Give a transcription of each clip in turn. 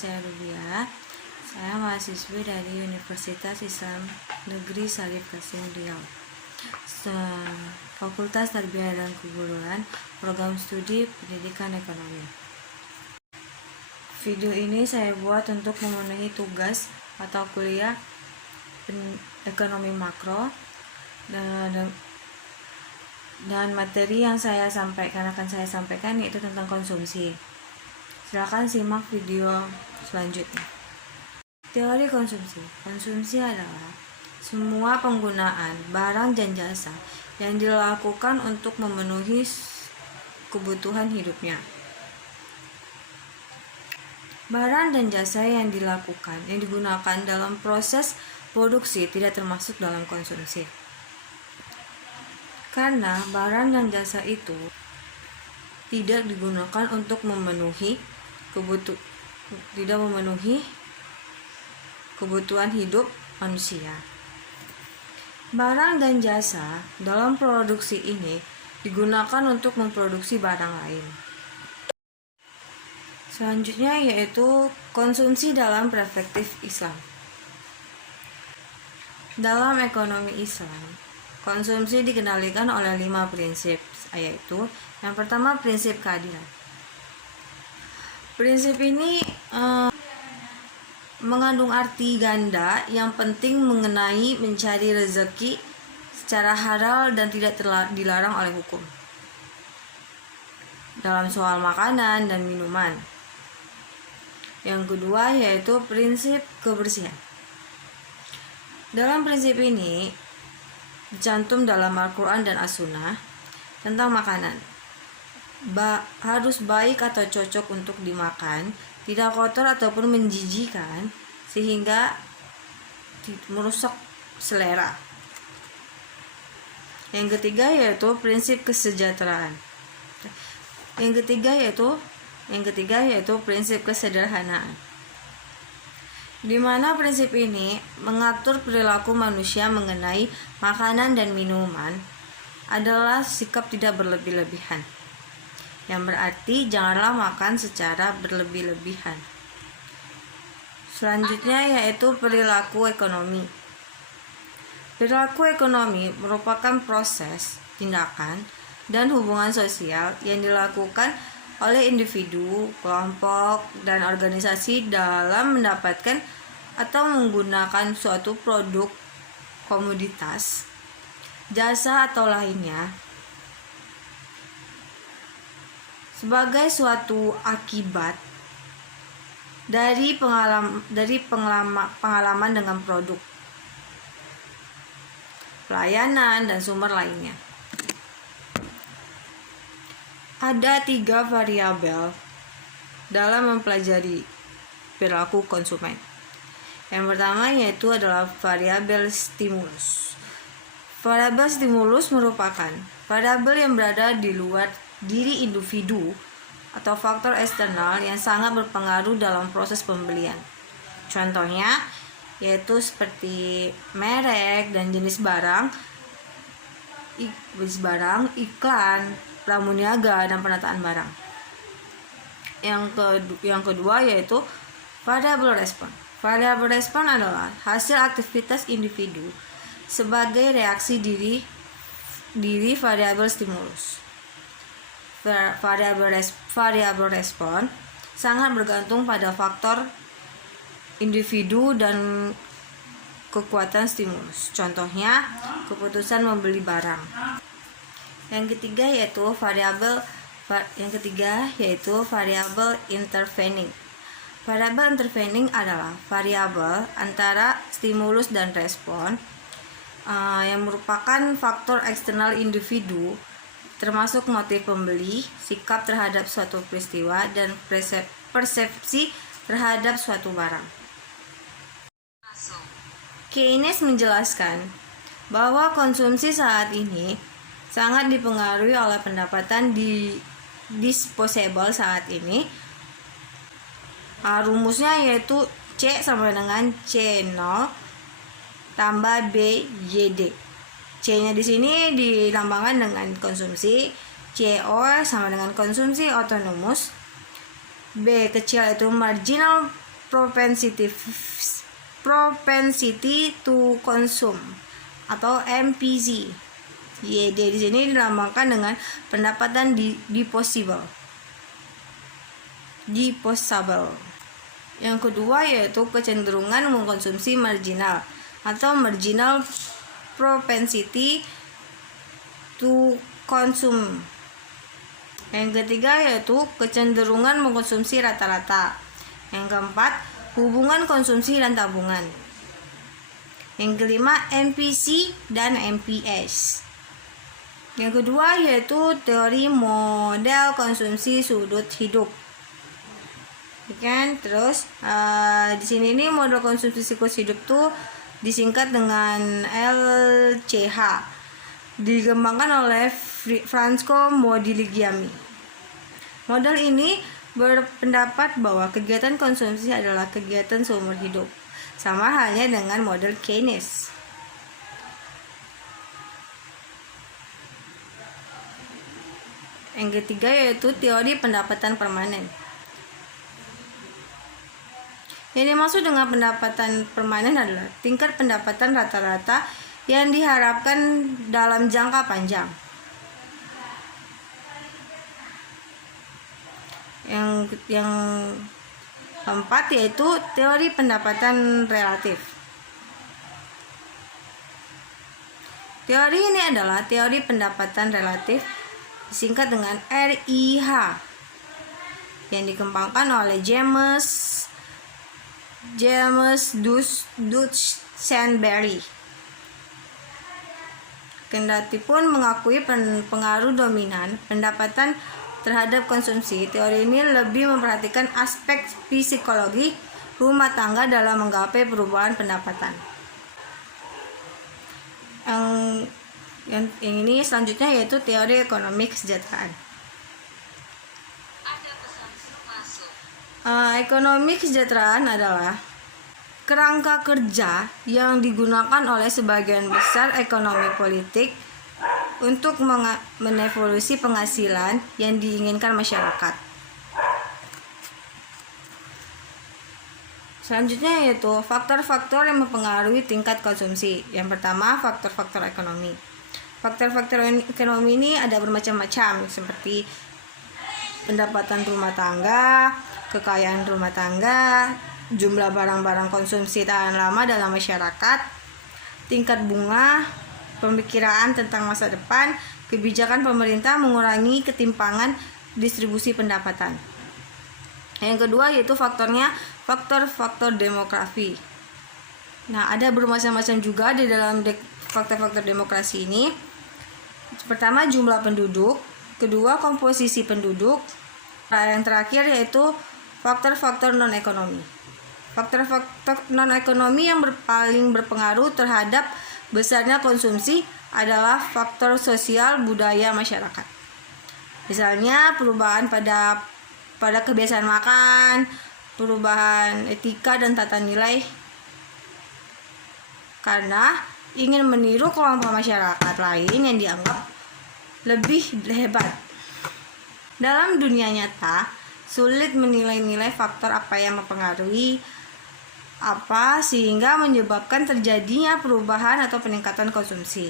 saya Rubia. Saya mahasiswi dari Universitas Islam Negeri Syarif Qasim Riau, Fakultas Tarbiyah dan Keguruan, Program Studi Pendidikan Ekonomi. Video ini saya buat untuk memenuhi tugas atau kuliah ekonomi makro, dan materi yang akan saya sampaikan yaitu tentang konsumsi. Silakan simak video selanjutnya. Teori konsumsi. Konsumsi adalah semua penggunaan barang dan jasa yang dilakukan untuk memenuhi kebutuhan hidupnya. Barang dan jasa yang digunakan dalam proses produksi tidak termasuk dalam konsumsi. Karena barang dan jasa itu tidak digunakan untuk memenuhi kebutuhan hidup manusia. Barang dan jasa dalam produksi ini digunakan untuk memproduksi barang lain. Selanjutnya yaitu konsumsi dalam perspektif Islam. Dalam ekonomi Islam, konsumsi dikendalikan oleh 5 prinsip, yaitu yang pertama prinsip keadilan. Prinsip ini mengandung arti ganda yang penting mengenai mencari rezeki secara halal dan tidak dilarang oleh hukum dalam soal makanan dan minuman. Yang kedua yaitu prinsip kebersihan. Dalam prinsip ini dicantum dalam Al-Quran dan As-Sunnah tentang makanan. Harus baik atau cocok untuk dimakan, tidak kotor ataupun menjijikan sehingga merusak selera. Yang ketiga yaitu prinsip kesejahteraan. Yang ketiga yaitu prinsip kesederhanaan. Di mana prinsip ini mengatur perilaku manusia mengenai makanan dan minuman adalah sikap tidak berlebih-lebihan. Yang berarti janganlah makan secara berlebih-lebihan. Selanjutnya yaitu perilaku ekonomi. Perilaku ekonomi merupakan proses, tindakan, dan hubungan sosial yang dilakukan oleh individu, kelompok, dan organisasi dalam mendapatkan atau menggunakan suatu produk, komoditas, jasa atau lainnya sebagai suatu akibat dari pengalaman dengan produk, pelayanan, dan sumber lainnya. Ada 3 variabel dalam mempelajari perilaku konsumen. Yang pertama yaitu adalah variabel stimulus. Variabel stimulus merupakan variabel yang berada di luar diri individu atau faktor eksternal yang sangat berpengaruh dalam proses pembelian. Contohnya yaitu seperti merek dan jenis barang, iklan, pramuniaga, dan penataan barang. Yang kedua yaitu variabel respon. Variabel respon adalah hasil aktivitas individu sebagai reaksi diri variabel stimulus. Variabel respon sangat bergantung pada faktor individu dan kekuatan stimulus. Contohnya, keputusan membeli barang. Yang ketiga yaitu variabel intervening. Variabel intervening adalah variabel antara stimulus dan respon yang merupakan faktor eksternal individu, termasuk motif pembeli, sikap terhadap suatu peristiwa, dan persepsi terhadap suatu barang. Keynes menjelaskan bahwa konsumsi saat ini sangat dipengaruhi oleh pendapatan disposable saat ini. Rumusnya yaitu C sama dengan C0 tambah B YD. C-nya di sini dilambangkan dengan konsumsi, CO sama dengan konsumsi otonomus, B kecil itu marginal propensity to consume atau MPC. YD di sini dilambangkan dengan pendapatan disposable. Yang kedua yaitu kecenderungan mengkonsumsi marginal atau marginal propensity to consume. Yang ketiga yaitu kecenderungan mengkonsumsi rata-rata. Yang keempat, hubungan konsumsi dan tabungan. Yang kelima, MPC dan MPS. Yang kedua yaitu teori model konsumsi sudut hidup. Kan, terus di sini nih model konsumsi siklus hidup tuh disingkat dengan LCH. Dikembangkan oleh Francesco Modigliani. Model ini berpendapat bahwa kegiatan konsumsi adalah kegiatan seumur hidup, sama halnya dengan model Keynes. Yang ketiga yaitu teori pendapatan permanen. Yang dimaksud dengan pendapatan permanen adalah tingkat pendapatan rata-rata yang diharapkan dalam jangka panjang. Yang keempat yaitu teori pendapatan relatif. Teori ini adalah teori pendapatan relatif, disingkat dengan RIH, yang dikembangkan oleh James Duschenberry. Kendati pun mengakui pengaruh dominan pendapatan terhadap konsumsi, teori ini lebih memperhatikan aspek psikologi rumah tangga dalam menggapai perubahan pendapatan. Yang ini selanjutnya yaitu teori ekonomi kesejahteraan. Ekonomi kesejahteraan adalah kerangka kerja yang digunakan oleh sebagian besar ekonomi politik untuk menevolusi penghasilan yang diinginkan masyarakat. Selanjutnya yaitu faktor-faktor yang mempengaruhi tingkat konsumsi. Yang pertama, faktor-faktor ekonomi. Faktor-faktor ekonomi ini ada bermacam-macam, seperti pendapatan rumah tangga, kekayaan rumah tangga, jumlah barang-barang konsumsi tahan lama dalam masyarakat, tingkat bunga, pemikiran tentang masa depan, kebijakan pemerintah mengurangi ketimpangan distribusi pendapatan. Yang kedua yaitu faktor-faktor demografi. Nah, ada bermacam-macam juga di dalam faktor-faktor demografi ini. Pertama, jumlah penduduk, kedua, komposisi penduduk, yang terakhir yaitu faktor-faktor non-ekonomi. Faktor-faktor non-ekonomi yang paling berpengaruh terhadap besarnya konsumsi adalah faktor sosial budaya masyarakat. Misalnya perubahan pada kebiasaan makan, perubahan etika dan tata nilai, karena ingin meniru kelompok masyarakat lain yang dianggap lebih hebat. Dalam dunia nyata, sulit menilai-nilai faktor apa yang mempengaruhi apa sehingga menyebabkan terjadinya perubahan atau peningkatan konsumsi.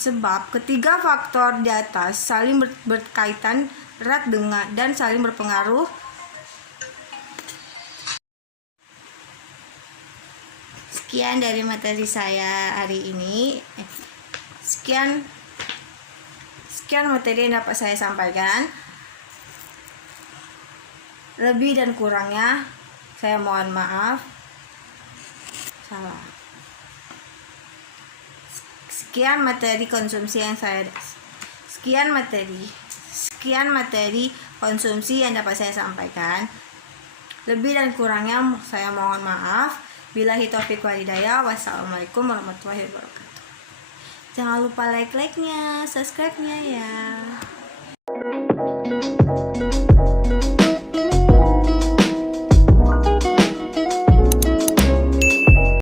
Sebab ketiga faktor di atas saling berkaitan erat dengan dan saling berpengaruh. Sekian dari materi saya hari ini. Sekian materi yang dapat saya sampaikan. Lebih dan kurangnya saya mohon maaf. Salah. Sekian materi konsumsi konsumsi yang dapat saya sampaikan. Lebih dan kurangnya saya mohon maaf. Billahi taufiq wal hidayah. Wassalamualaikum warahmatullahi wabarakatuh. Jangan lupa like-nya, subscribe-nya ya.